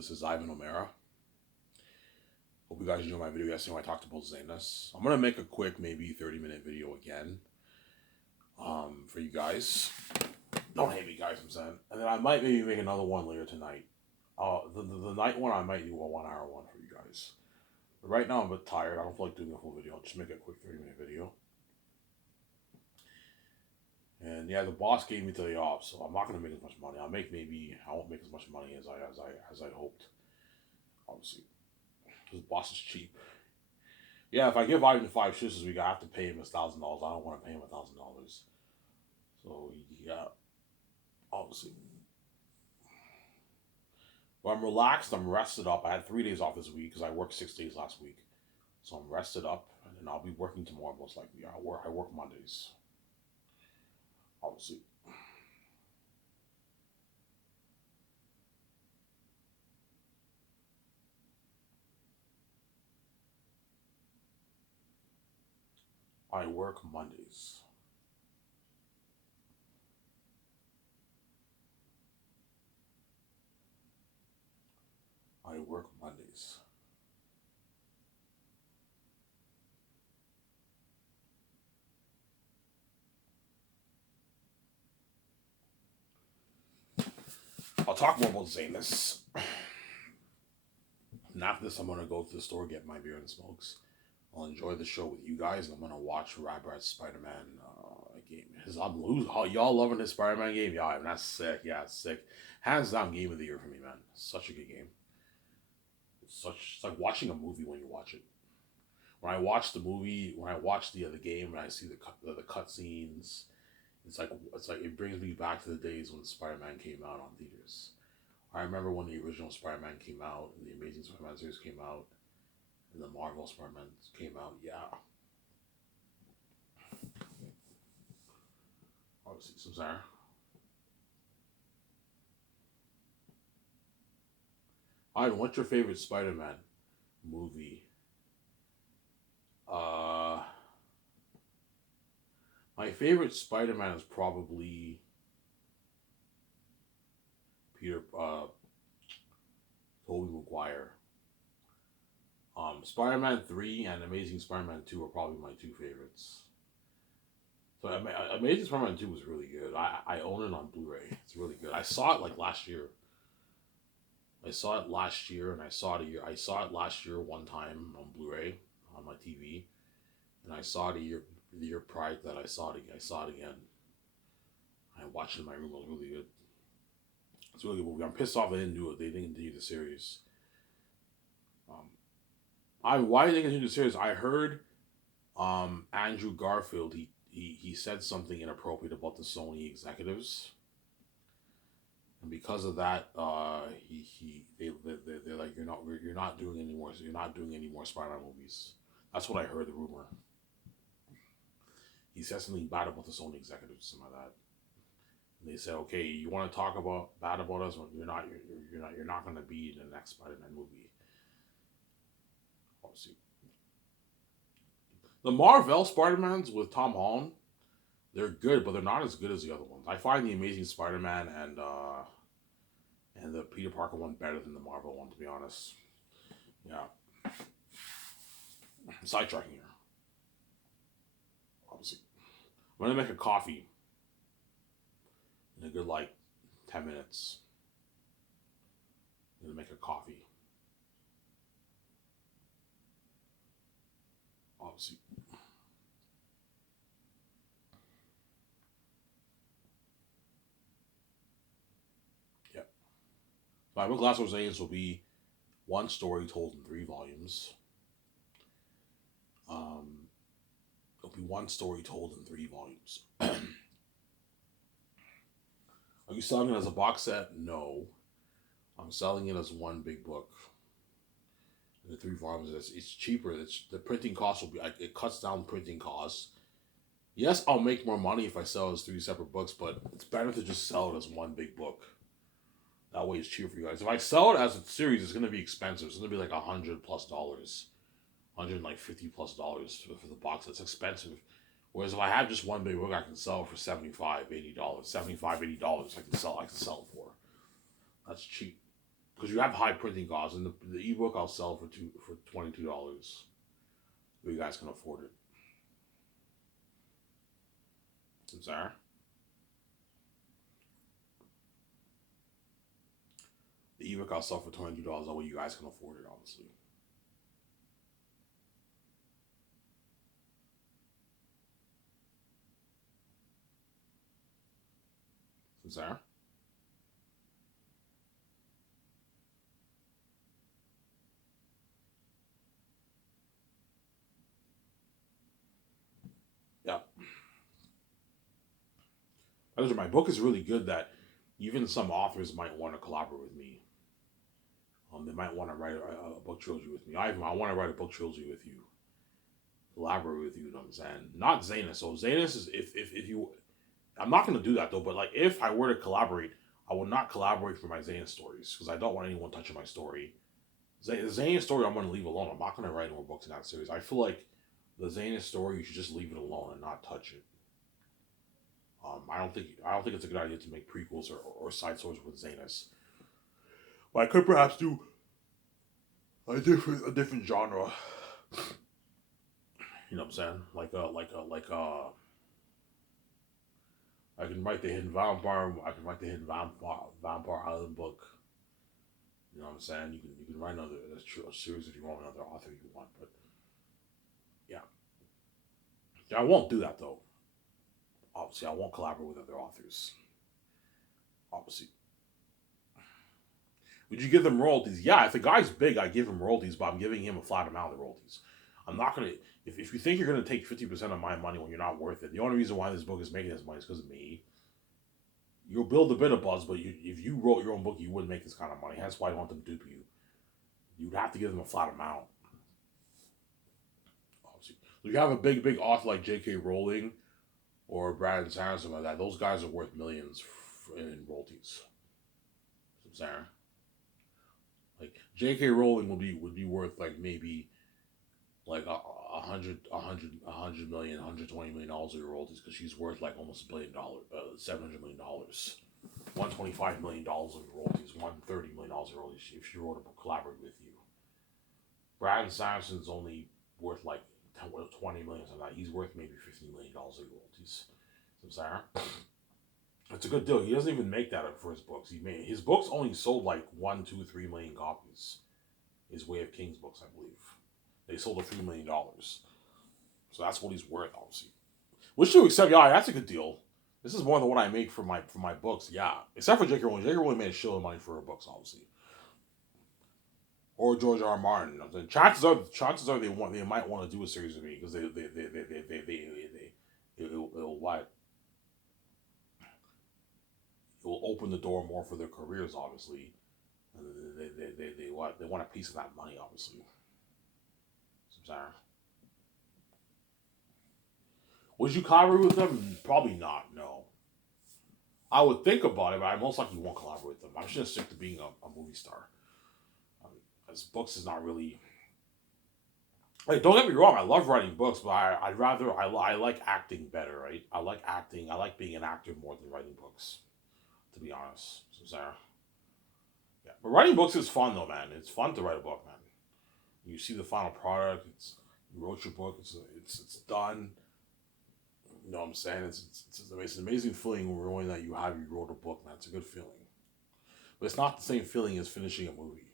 This is Ivan O'Mara. Hope you guys enjoyed my video yesterday when I talked about Zanus. I'm gonna make a quick, maybe 30-minute video again, for you guys. Don't hate me, guys. I'm saying, and then I might maybe make another one later tonight. The night one I might do a 1 hour one for you guys. But right now I'm a bit tired. I don't feel like doing a full video. I'll just make a quick 30-minute video. And yeah, the boss gave me today off, so I'm not gonna make as much money. I won't make as much money as I hoped. Obviously, because the boss is cheap. Yeah, if I give Ivan 5 shifts this week, I have to pay him $1,000. I don't want to pay him $1,000. So yeah, obviously. But I'm relaxed. I'm rested up. I had 3 days off this week because I worked 6 days last week. So I'm rested up, and then I'll be working tomorrow most likely. I work Mondays. Obviously. I work Mondays. I work Mondays. I'll talk more about Zanus. And after this, I'm going to go to the store, get my beer and smokes. I'll enjoy the show with you guys, and I'm going to watch Rabbitt's Spider-Man game. Y'all loving this Spider-Man game? Yeah, man, that's sick. Yeah, it's sick. Hands down game of the year for me, man. Such a good game. It's like watching a movie when you watch it. When I watch the movie, when I watch the game, and I see the cut scenes, it's like it brings me back to the days when Spider-Man came out on theaters. I remember when the original Spider-Man came out, and the Amazing Spider-Man series came out, and the Marvel Spider-Man came out. Yeah, obviously, some sorry. Ivan, what's your favorite Spider-Man movie? Uh, my favorite Spider-Man is probably Peter Tobey Maguire. Spider-Man 3 and Amazing Spider-Man 2 are probably my two favorites. So Amazing Spider-Man 2 was really good. I own it on Blu-ray. It's really good. I saw it like last year. I saw it last year, and I saw it last year one time on Blu-ray on my TV, and I saw it the year prior to that. I saw it again. I watched it in my room. It was really good. It's a really good movie. I'm pissed off they didn't do it. They didn't continue the series. Why did they continue the series? I heard Andrew Garfield. He said something inappropriate about the Sony executives, and because of that, they're like, you're not doing any more. So you're not doing any more Spider-Man movies. That's what I heard. The rumor. He said something bad about the Sony executives, something like that. And they said, okay, you want to talk about bad about us? Well, you're not going to be in the next Spider-Man movie. Obviously, the Marvel Spider-Mans with Tom Holland, they're good, but they're not as good as the other ones. I find the Amazing Spider-Man and the Peter Parker one better than the Marvel one, to be honest. Yeah. Sidetracking here. Obviously. I'm gonna make a coffee in a good 10 minutes. I'm gonna make a coffee. Obviously. Yeah. My book Last Rosales will be one story told in 3 volumes. It'll be one story told in 3 volumes. Are you selling it as a box set? No. I'm selling it as one big book. The 3 volumes. It's cheaper. The printing cost will be. It cuts down printing costs. Yes, I'll make more money if I sell it as 3 separate books, but it's better to just sell it as one big book. That way, it's cheaper for you guys. If I sell it as a series, it's gonna be expensive. It's gonna be like $100+, $150+, for the box. It's expensive. Whereas if I have just one big book, I can sell it for $75, $80. $75, $80. I can sell it for. That's cheap. because you have high printing costs, and the ebook I'll sell for $22. You guys can afford it. I'm sorry. The ebook I'll sell for $22. That way you guys can afford it, obviously. I'm sorry. Yeah. My book is really good that even some authors might want to collaborate with me. They might want to write a book trilogy with me. I want to write a book trilogy with you, collaborate with you. You know what I'm saying? Not Zanus. So Zanus is if you, I'm not gonna do that though. But like if I were to collaborate, I would not collaborate for my Zanus stories because I don't want anyone touching my story. The Zanus story I'm gonna leave alone. I'm not gonna write more books in that series. I feel like the Zanus story you should just leave it alone and not touch it. I don't think it's a good idea to make prequels or side stories with Zanus. But I could perhaps do a different genre. You know what I'm saying? I can write the Hidden Vampire. I can write the Hidden Vampire Island book. You know what I'm saying? You can write a series if you want, another author if you want. But yeah, I won't do that though. Obviously, I won't collaborate with other authors. Obviously, would you give them royalties? Yeah, if the guy's big, I give him royalties, but I'm giving him a flat amount of royalties. I'm not gonna. If you think you're gonna take 50% of my money when you're not worth it, the only reason why this book is making this money is because of me. You'll build a bit of buzz, but if you wrote your own book, you wouldn't make this kind of money. That's why I don't want them to dupe you. You'd have to give them a flat amount. Obviously, if you have a big author like J.K. Rowling or Brandon Sanderson like that, those guys are worth millions in royalties. I'm saying, like J.K. Rowling would be worth like maybe like a hundred million, $120 million of royalties because she's worth like almost $1 billion, $700 million, $125 million of royalties, $130 million of royalties if she wrote a book collaborate with you. Brandon Sanderson's only worth like 20 million something like that. He's worth maybe $15 million of royalties. I'm sorry. It's a good deal. He doesn't even make that for his books. He made his books only sold like 1, 2, 3 million copies. His Way of Kings books, I believe. They sold at $3 million. So that's what he's worth, obviously. Which to accept, yeah, that's a good deal. This is more than what I make for my books, yeah. Except for J.K. Rowling. J.K. Rowling made a shitload of money for her books, obviously. Or George R. R. Martin. You know, chances are they might want to do a series with me because it will open the door more for their careers, obviously. And they want a piece of that money, obviously. I'm sorry. Would you collaborate with them? Probably not. No. I would think about it, but I most likely won't collaborate with them. I'm just gonna stick to being a movie star. Um, as books is not really. Like, don't get me wrong. I love writing books, but I'd rather I like acting better, right? I like acting. I like being an actor more than writing books. To be honest, so Sarah. Yeah, but writing books is fun though, man. It's fun to write a book, man. You see the final product. You wrote your book. It's done. You know what I'm saying? It's an amazing feeling knowing that you wrote a book, man. It's a good feeling. But it's not the same feeling as finishing a movie.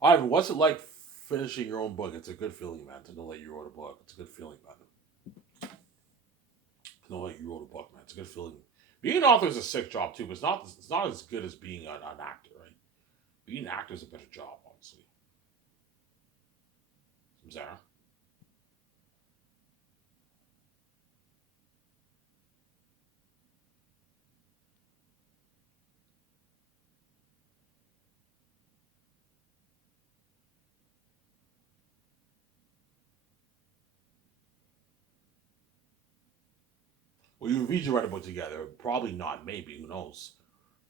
Ivan, what's it like finishing your own book? It's a good feeling, man, to know that you wrote a book. It's a good feeling, man. To know that you wrote a book, man. It's a good feeling. Being an author is a sick job too, but it's not as good as being an actor, right? Being an actor is a better job, honestly. Sarah? Well, you and VJ write a book together. Probably not. Maybe. Who knows?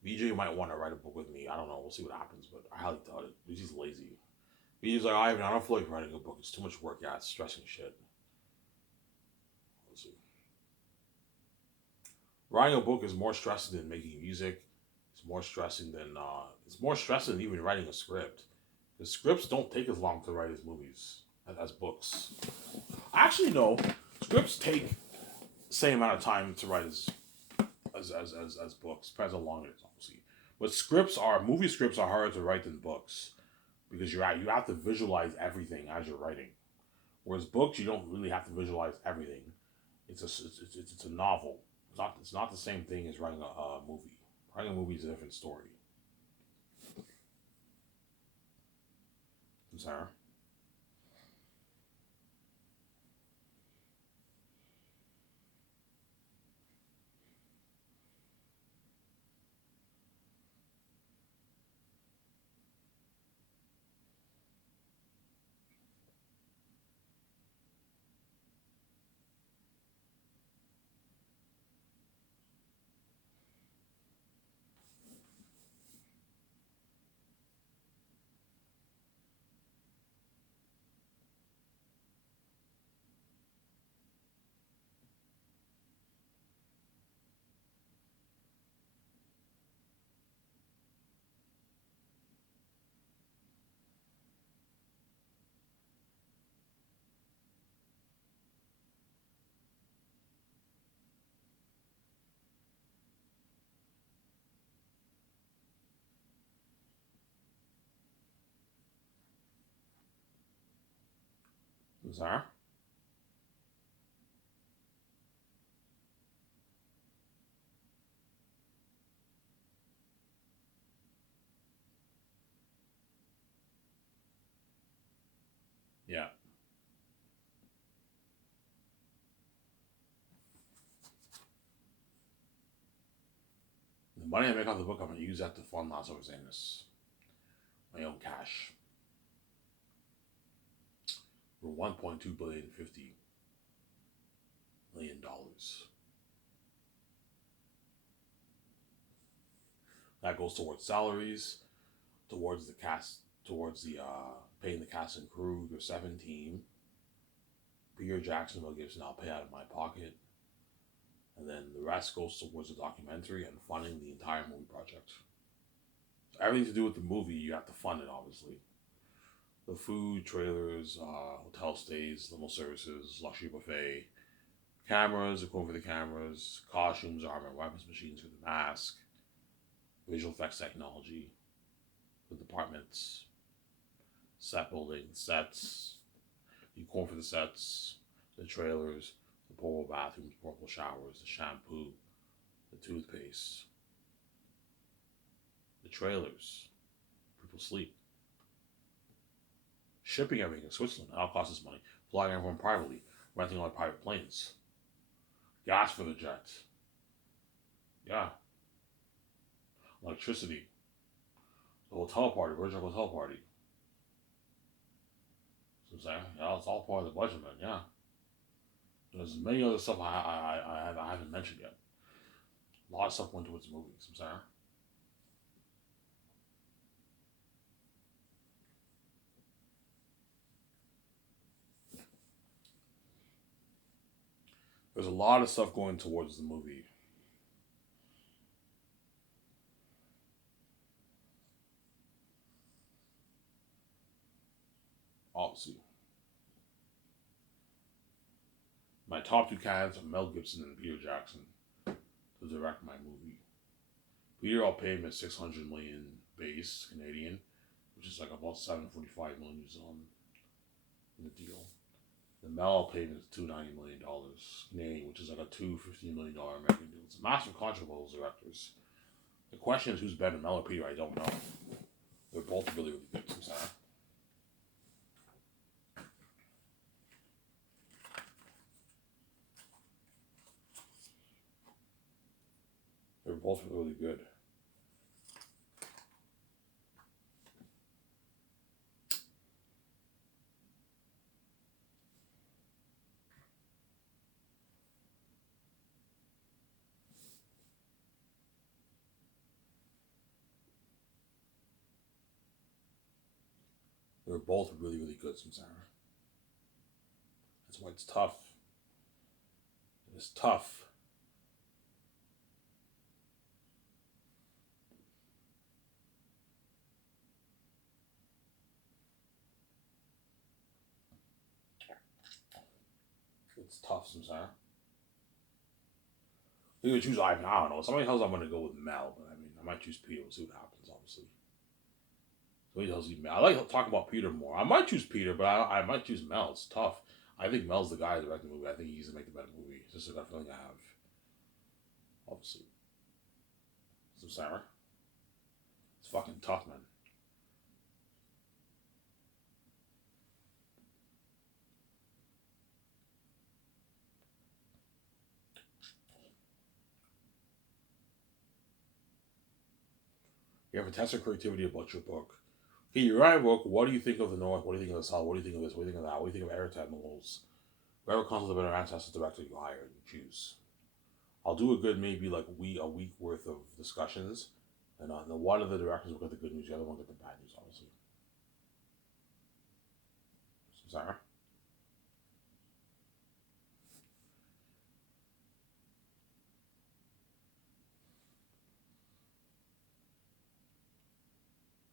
VJ might want to write a book with me. I don't know. We'll see what happens, but I highly doubt it. VJ's lazy. VJ's like, I don't feel like writing a book. It's too much work. Yeah, it's stressing shit. We'll see. Writing a book is more stressful than making music. It's more stressing than it's more stressing than even writing a script. The scripts don't take as long to write as movies as books. Actually, no, scripts take the same amount of time to write as books. Depends how long it is, obviously. But movie scripts are harder to write than books because you have to visualize everything as you're writing. Whereas books, you don't really have to visualize everything. It's a novel. It's not the same thing as writing a movie. Writing a movie is a different story. I'm sorry. I'm sorry. Yeah. The money I make off the book, I'm gonna use that to fund Last of Us Amos. My own cash for 1.2 billion, $50 million. That goes towards salaries, towards the cast, towards the paying the cast and crew, their 17. Peter Jackson, Mel Gibson, I'll pay out of my pocket, and then the rest goes towards the documentary and funding the entire movie project. So everything to do with the movie, you have to fund it, obviously. The food, trailers, hotel stays, limo services, luxury buffet, cameras, equipment for the cameras, costumes, armor, weapons, machines for the mask, visual effects technology, the departments, set building, sets, equipment for the sets, the trailers, the portable bathrooms, portable showers, the shampoo, the toothpaste, the trailers, people sleep, shipping everything in Switzerland, that all costs us money, flying everyone privately, renting all private planes, gas for the jets, yeah, electricity, the hotel party, Virgin Hotel party. So I'm saying, yeah, it's all part of the budget, man. Yeah, there's many other stuff I haven't mentioned yet. A lot of stuff went towards the movies. I'm sorry. There's a lot of stuff going towards the movie. Obviously, my top two candidates are Mel Gibson and Peter Jackson to direct my movie. Peter, I'll pay him at 600 million base Canadian, which is like about 745 million New Zealand in the deal. The Mel, I'll pay him at $290 million Canadian, which is like a $250 million American deal. It's a massive contract for those directors. The question is who's better, Mel or Peter? I don't know. They're both really, really good. I'm sorry. They're both really good. They're both really, really good, Samsara. That's why it's tough. It's tough. tough sometimes. You could choose Ivan. I don't know. Somebody tells I'm going to go with Mel, but I mean, I might choose Peter. We'll see what happens, obviously. Somebody tells me Mel. I like talking about Peter more. I might choose Peter, but I might choose Mel. It's tough. I think Mel's the guy to direct the movie. I think he's going to make the better movie. It's just a gut feeling I have. Obviously. Some Sarah. It's fucking tough, man. You have a test of creativity about your book. Okay, you write a book. What do you think of the North? What do you think of the South? What do you think of this? What do you think of that? What do you think of Airtime Moles? Whoever comes with a better answer as the director you hire and choose. I'll do a good maybe like a week worth of discussions, and then one of the directors will get the good news, the other one will get the bad news, obviously. So, Sarah?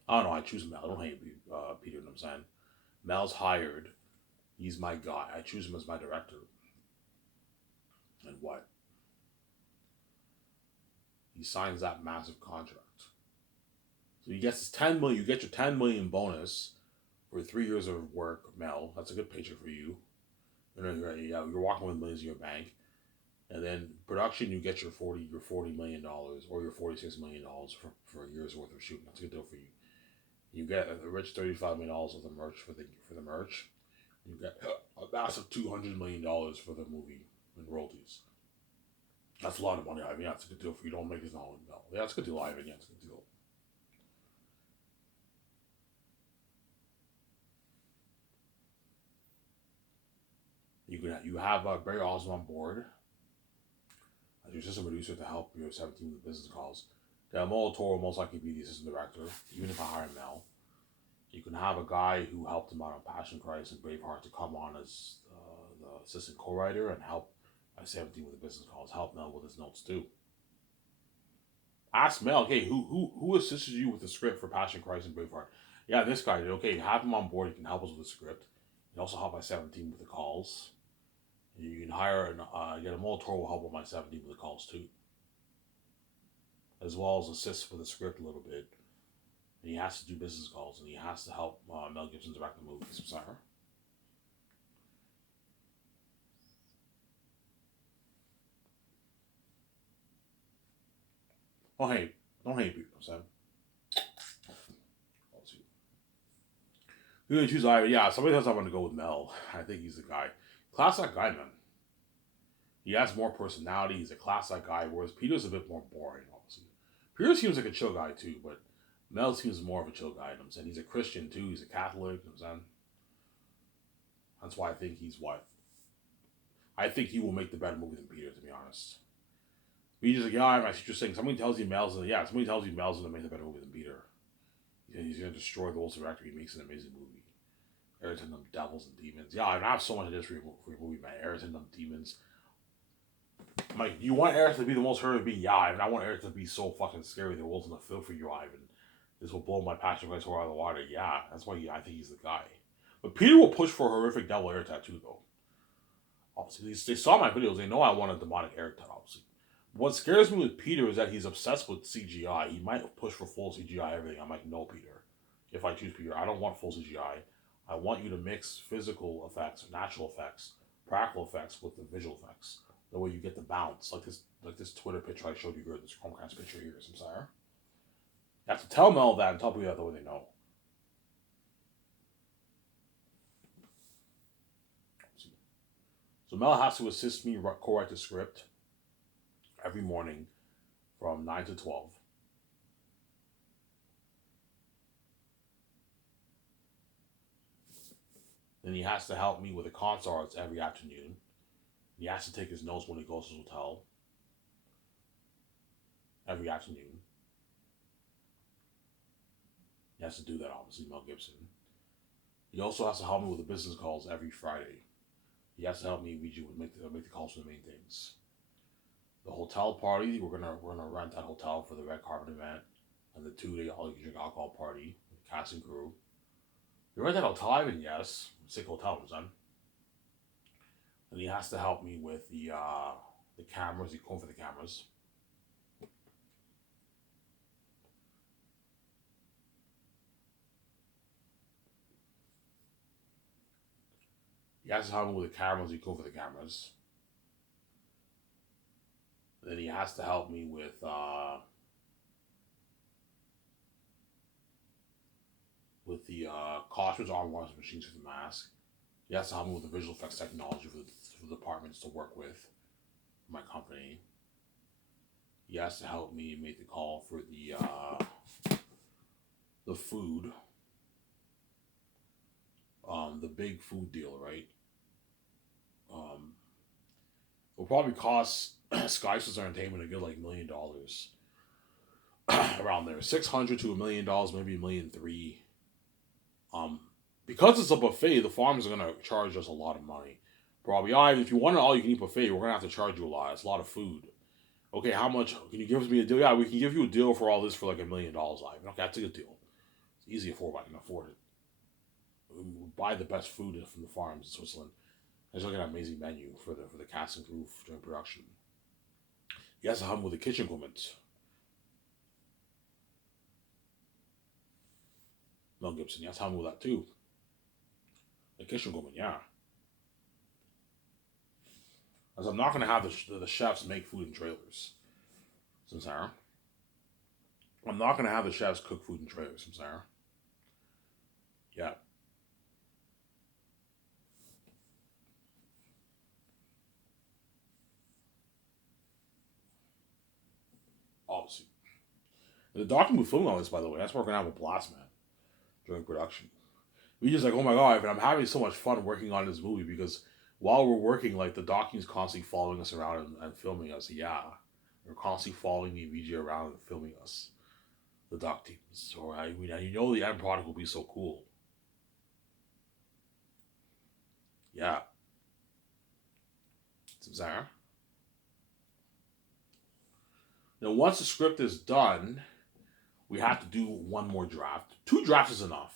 I don't know. I choose Mel. I don't hate Peter. You know what I'm saying? Mel's hired. He's my guy. I choose him as my director. And what? He signs that massive contract. So he gets his 10 million. You get your 10 million bonus for 3 years of work, Mel. That's a good paycheck for you. You're walking with millions in your bank. And then production, you get your $40 million or your $46 million for a year's worth of shooting. That's a good deal for you. You get a rich $35 million of the merch for the merch. You get a massive $200 million for the movie in royalties. That's a lot of money, Ivan. Yeah, it's a good deal for you. Don't make it no. Yeah, it's a good deal, Ivan. Yeah, it's a good deal. You have Barry Osmond on board as your assistant producer to help your 17 with business calls. Del Toro will most likely be the assistant director, even if I hire Mel. You can have a guy who helped him out on Passion Christ and Braveheart to come on as the assistant co-writer and help by 17 with the business calls. Help Mel with his notes too. Ask Mel, okay, who assisted you with the script for Passion Christ and Braveheart? Yeah, this guy did. Okay, have him on board. He can help us with the script. He can also help by 17 with the calls. You can hire and get a Molitor will help with my 17 with the calls too, as well as assist with the script a little bit. And he has to do business calls, and he has to help Mel Gibson direct the movie. Some Sarah. Don't hate people, Sam. You're gonna choose Ivan. Yeah, somebody else I want to go with Mel. I think he's the guy. Classic guy, man. He has more personality. He's a classic guy, whereas Peter's a bit more boring, obviously. Peter seems like a chill guy too, but Mel seems more of a chill guy. You know what I'm saying? He's a Christian too. He's a Catholic. You know what I'm saying? That's why I think he's what? I think he will make the better movie than Peter, to be honest. He's just like, yeah, I'm actually just saying. Somebody tells you Mel's gonna, yeah, somebody tells you Mel's gonna make the better movie than Peter. He's gonna destroy the whole director. He makes an amazing movie. Everything them devils and demons. Yeah, I have so much of this for your movie, man. Everything them demons. Mike, you want Eric to be the most horrific being? Yeah, Ivan. I want Eric to be so fucking scary the world's gonna feel for you, Ivan. This will blow my passion for horror out of the water. Yeah, that's why I think he's the guy. But Peter will push for a horrific devil air tattoo, though. Obviously, they saw my videos. They know I want a demonic air tattoo, obviously. What scares me with Peter is that he's obsessed with CGI. He might push for full CGI everything. I'm like, no, Peter. If I choose Peter, I don't want full CGI. I want you to mix physical effects, natural effects, practical effects with the visual effects. The way you get the bounce, like this Twitter picture I showed you here, this Chromecast picture here, some Sire. You have to tell Mel that and tell people that the way they know. So Mel has to assist me co-write the script every morning from 9 to 12. Then he has to help me with the concerts every afternoon. He has to take his notes when he goes to the hotel every afternoon. He has to do that, obviously, Mel Gibson. He also has to help me with the business calls every Friday. He has to help me make the calls for the main things. The hotel party, we're gonna rent that hotel for the red carpet event and the 2-day all you can drink alcohol party with the cast and crew. You rent that hotel, Ivan? Yes. Sick hotel, son. And he has to help me with the cameras, the code for the cameras. He has to help me with the cameras, the code for the cameras. And then he has to help me with the costumes, arm washing machines for the mask. He has to help me with the visual effects technology for the departments to work with my company. He has to help me make the call for the food, the big food deal, right? Um, It'll probably cost Sky Source Entertainment a good like $1 million around there, 600 to $1 million, maybe 1,300,000. Um, because it's a buffet, the farms are gonna charge us a lot of money. Probably, if you want an all you can eat buffet, we're gonna have to charge you a lot. It's a lot of food. Okay, how much can you give me a deal? Yeah, we can give you a deal for all this for like $1 million. Okay, that's a good deal. It's easy to afford. I can afford it. We buy the best food from the farms in Switzerland. There's like an amazing menu for the cast and crew during production. He has to help with the kitchen equipment. Mel Gibson, he has to help with that too. The kitchen equipment, yeah. As I'm not gonna have the chefs make food in trailers. Samsara. I'm not gonna have the chefs cook food in trailers, Samsara. Yeah. Obviously. The documentary filming all this, by the way, that's where we're gonna have a blast, man, during production. We just like, oh my god, and I'm having so much fun working on this movie because while we're working, like the docu's constantly following us around and filming us. Yeah, they're constantly following me, VG around and filming us. The doc teams. So I mean, the end product will be so cool. Yeah, Zara. Now once the script is done, we have to do one more draft. 2 drafts is enough.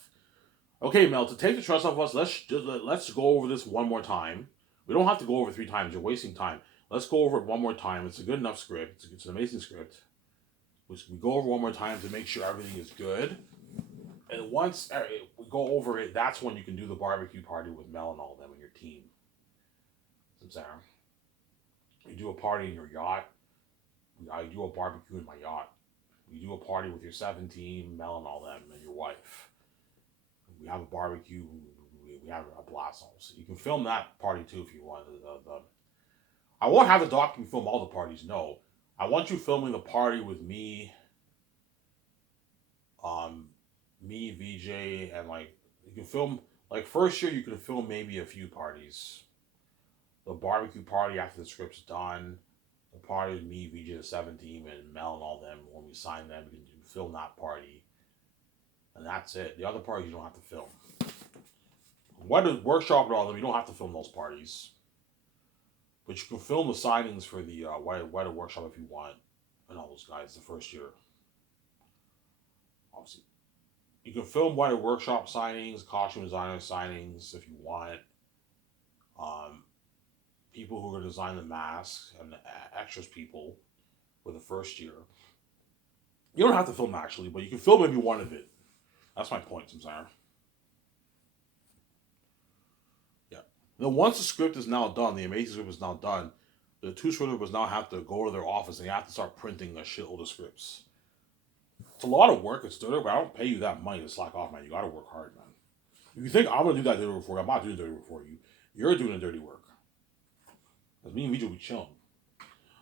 Okay, Mel, to take the trust off us, let's go over this one more time. We don't have to go over 3 times. You're wasting time. Let's go over it one more time. It's a good enough script. It's an amazing script. We go over one more time to make sure everything is good. And once we go over it, that's when you can do the barbecue party with Mel and all of them and your team. Sarah. You do a party in your yacht. I do a barbecue in my yacht. We do a party with your 17, Mel and all them, and your wife. We have a barbecue. We have a blast. Also, you can film that party too if you want. I won't have the doc film all the parties. No, I want you filming the party with me, VJ, and like you can film like first year you can film maybe a few parties. The barbecue party after the script's done. The party with me, VJ, the 17, and Mel and all them. When we sign them, you can film that party, and that's it. The other parties you don't have to film. What is workshop and all them? You don't have to film those parties, but you can film the signings for the White Workshop if you want, and all those guys the first year. Obviously, you can film White Workshop signings, costume designer signings if you want. People who are going to design the masks and the extras people for the first year. You don't have to film actually, but you can film maybe one of it. That's my point, Samsara. Yeah. Then once the script is now done, the amazing script is now done, the 2 scriptwriters now have to go to their office and they have to start printing a shitload of scripts. It's a lot of work, it's dirty, but I don't pay you that money to slack off, man. You gotta work hard, man. If you think I'm gonna do that dirty work for you, I'm not doing the dirty work for you. You're doing the dirty work. Because me and Vijay will be chilling.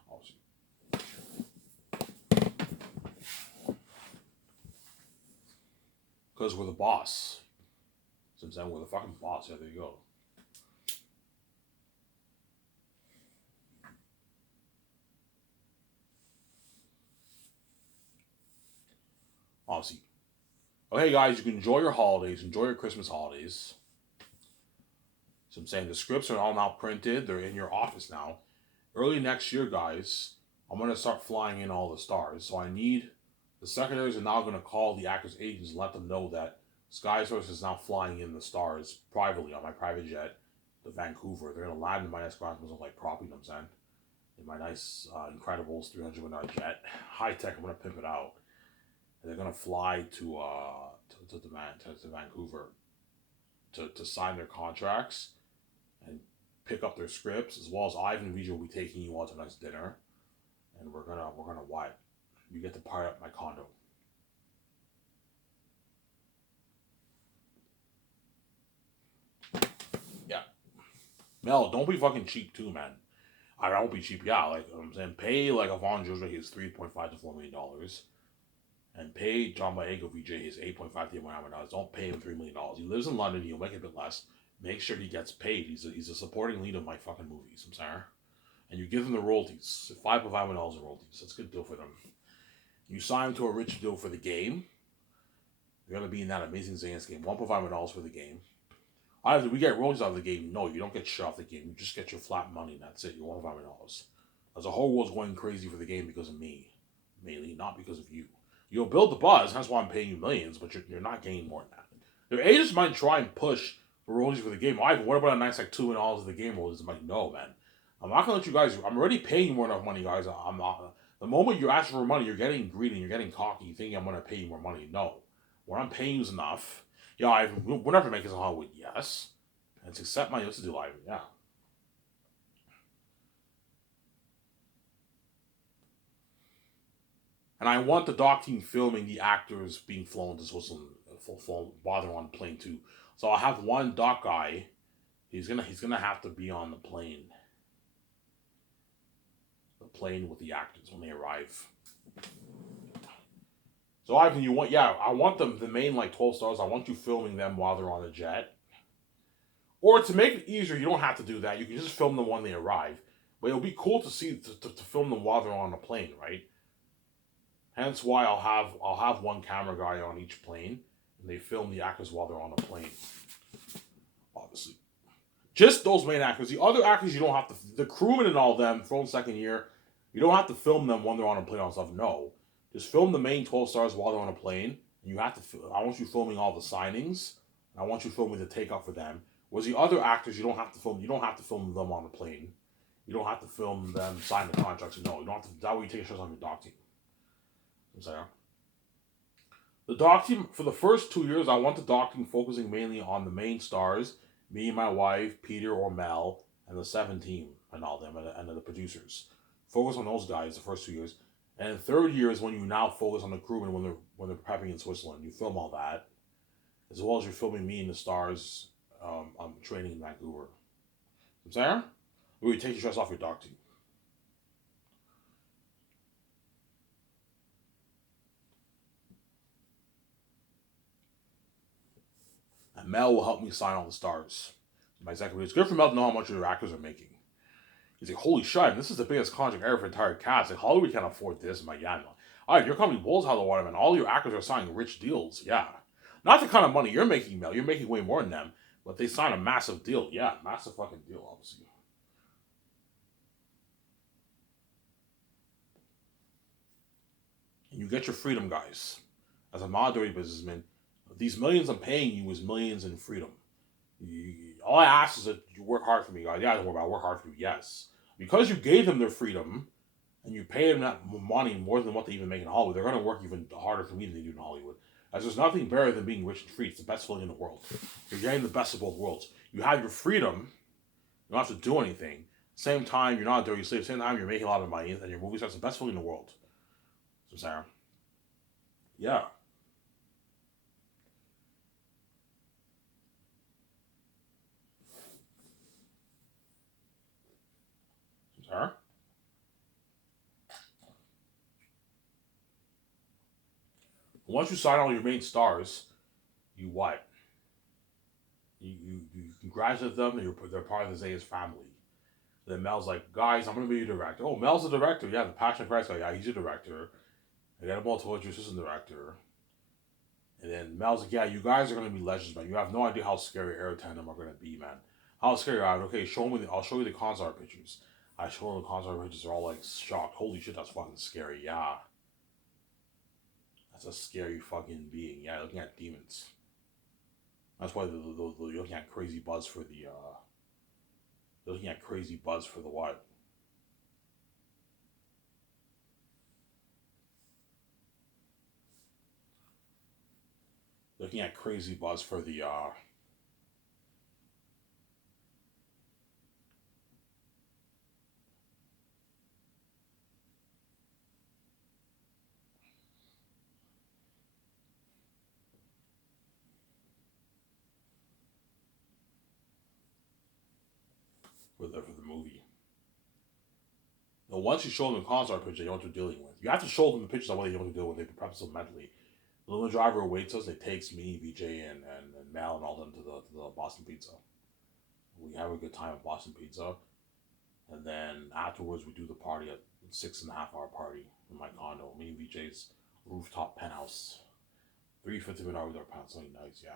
Obviously. Because we're the boss. Since then, we're the fucking boss. Yeah, there you go. Obviously. Okay, guys, you can enjoy your holidays. Enjoy your Christmas holidays. So I'm saying the scripts are all now printed. They're in your office now. Early next year, guys, I'm going to start flying in all the stars. So I need the secretaries are now going to call the actors' agents and let them know that Sky Source is now flying in the stars privately on my private jet the Vancouver. They're gonna land in my nice Grand Turismo like prop, you know what I'm saying? In my nice Incredibles 300 winner jet, high tech. I'm gonna pimp it out. And they're gonna fly to Vancouver to sign their contracts and pick up their scripts, as well as Ivan and Vijay will be taking you out to a nice dinner, and we're gonna what? You get to part up my condo. Yeah, Mel, don't be fucking cheap too, man. I won't be cheap. Yeah, like I'm saying, pay like Avon Joseph his $3.5 to $4 million, and pay John Boyega VJ his 8.5 to $1 million. Don't pay him $3 million. He lives in London. He'll make a bit less. Make sure he gets paid. He's a supporting lead of my fucking movies. I'm sorry. And you give them the royalties, $5.5 million in royalties. That's a good deal for them. You sign them to a rich deal for the game. You're gonna be in that amazing Zane's game. $1.5 million for the game. Either we get royalties out of the game. No, you don't get shit off the game. You just get your flat money. And that's it. You $1.5 million. As the whole world's going crazy for the game because of me, mainly not because of you. You'll build the buzz. That's why I'm paying you millions, but you're not getting more than that. Their agents might try and push for royalties for the game. Ivan, what about a nice like $2 million of the game royalties? I'm like, no, man. I'm not gonna let you guys. I'm already paying you more enough money, guys. I'm not. The moment you're asking for money, you're getting greedy. You're getting cocky. You think I'm gonna pay you more money? No. What I'm paying you is enough. Yeah, Ivan. We're not gonna make this in Hollywood. Yes. And to accept my let's do Ivan. Yeah. And I want the doc team filming the actors being flown to Switzerland, while they're on the plane too. So I'll have one doc guy. He's gonna have to be on the plane. The plane with the actors when they arrive. So Ivan, I want them the main like 12 stars. I want you filming them while they're on the jet. Or to make it easier, you don't have to do that. You can just film them when they arrive. But it'll be cool to see to film them while they're on the plane, right? Hence why I'll have one camera guy on each plane, and they film the actors while they're on the plane. Obviously, just those main actors. The other actors you don't have to. The crewmen and all them from second year, you don't have to film them when they're on a plane and stuff. No, just film the main 12 stars while they're on a plane. And you have to. I want you filming all the signings. And I want you filming the takeoff for them. Whereas the other actors, you don't have to film. You don't have to film them on the plane. You don't have to film them sign the contracts. No, you don't have to. That way you take shots on your doc team. I'm sorry. The doc team, for the first 2 years, I want the doc team focusing mainly on the main stars, me, my wife, Peter or Mel, and the 7 team, and all them, and the producers. Focus on those guys the first 2 years. And the third year is when you now focus on the crewmen when they're prepping in Switzerland. You film all that, as well as you're filming me and the stars training in Vancouver. I'm saying? Where you take your stress off your doc team. And Mel will help me sign all the stars. My executive, it's good for Mel to know how much your actors are making. He's like, holy shit, this is the biggest contract ever for the entire cast. Like, Hollywood can't afford this. I'm like, yeah, no. Alright, your company blows out of the water, man. All your actors are signing rich deals. Yeah. Not the kind of money you're making, Mel. You're making way more than them. But they sign a massive deal. Yeah, massive fucking deal, obviously. And you get your freedom, guys. As a monetary businessman, these millions I'm paying you is millions in freedom. All I ask is that you work hard for me, guys. Yeah, I don't worry about it. Work hard for you, yes. Because you gave them their freedom, and you pay them that money more than what they even make in Hollywood, they're going to work even harder for me than they do in Hollywood. As there's nothing better than being rich and free. It's the best feeling in the world. You're getting the best of both worlds. You have your freedom. You don't have to do anything. Same time, you're not a dirty slave. Same time, you're making a lot of money, and your movie star's the best feeling in the world. So, Sarah. Yeah. Sarah? Once you sign all your main stars, you what? You congratulate them, and they're part of the Zayas family. Then Mel's like, guys, I'm gonna be your director. Oh, Mel's the director. Yeah, the Passion Christ guy. Yeah, he's your director. I got him all told you, assistant director. And then Mel's like, yeah, you guys are gonna be legends, man. You have no idea how scary Air Tandem are gonna be, man. How scary are they? Okay, show me. I'll show you the concert pictures. I show them the concert pictures. They're all like shocked. Holy shit, that's fucking scary. Yeah, that's a scary fucking being. Yeah, looking at demons. That's why you're looking at crazy buzz for the They're looking at crazy buzz for the what? Looking at crazy buzz for the for the movie. Now, once you show them the concept picture, you know what you're dealing with. You have to show them the pictures of what you know what to deal with. They prep them mentally. The little driver awaits us. It takes me, VJ, and Mal and all them to the Boston Pizza. We have a good time at Boston Pizza, and then afterwards we do the party at 6.5 hour party in my condo. Me and VJ's rooftop penthouse. 350 hours with our pants, something nice, yeah.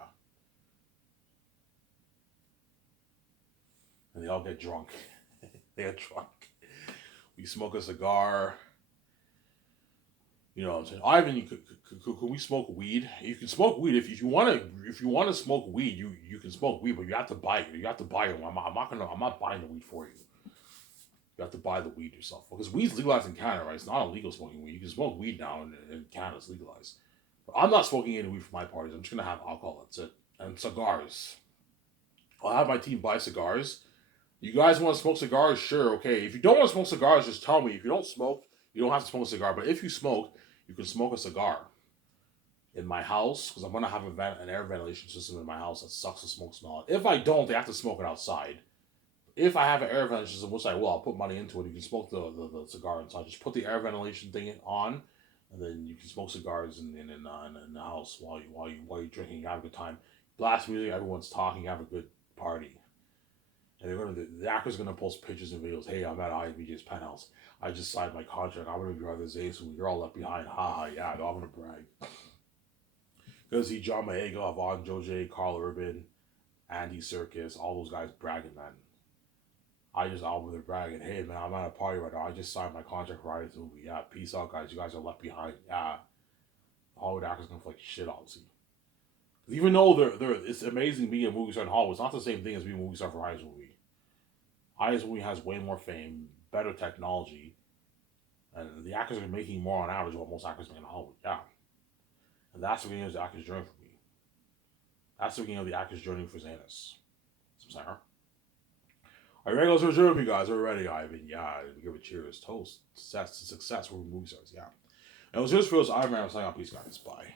And they all get drunk. They get drunk. We smoke a cigar. You know what I'm saying? Ivan, can we smoke weed? You can smoke weed if you want to. If you want to smoke weed, you can smoke weed, but you have to buy it. You have to buy it. I'm not buying the weed for you. You have to buy the weed yourself because weed's legalized in Canada, right? It's not illegal smoking weed. You can smoke weed now in Canada. It's legalized. But I'm not smoking any weed for my parties. I'm just gonna have alcohol. That's it. And cigars. I'll have my team buy cigars. You guys want to smoke cigars? Sure, okay. If you don't want to smoke cigars, just tell me. If you don't smoke, you don't have to smoke a cigar. But if you smoke, you can smoke a cigar in my house because I'm gonna have an air ventilation system in my house that sucks the smoke smell out. If I don't, they have to smoke it outside. If I have an air ventilation system, which I will, I'll put money into it. You can smoke the cigar inside. Just put the air ventilation thing on, and then you can smoke cigars in the house while you're drinking. You have a good time. Blast music. Everyone's talking. Have a good party. And the actor's gonna post pictures and videos. Hey, I'm at IVJ's penthouse. I just signed my contract. I'm gonna be Brothers Ace, and you're all left behind. Haha, yeah, no, I'm gonna brag. Gonna see John Maega, Avon Joj, Carl Urban, Andy Serkis, all those guys bragging, man. I just out there bragging. Hey, man, I'm at a party right now. I just signed my contract for this movie. Yeah, peace out, guys. You guys are left behind. Yeah, Hollywood actors gonna feel like shit, obviously. Even though it's amazing being a movie star in Hollywood, it's not the same thing as being a movie star for Highest Movie. Highest Movie has way more fame, better technology, and the actors are making more on average what most actors make in Hollywood. Yeah. And that's the beginning of the actor's journey for me. That's the beginning of the actor's journey for Zanus. Some singer. Are you ready to go to the guys? We're ready, Ivan. Yeah, we give a cheers. Toast. Success. We're movie stars. Yeah. And it was just for us. Ivan. I'm saying, peace, guys. Bye.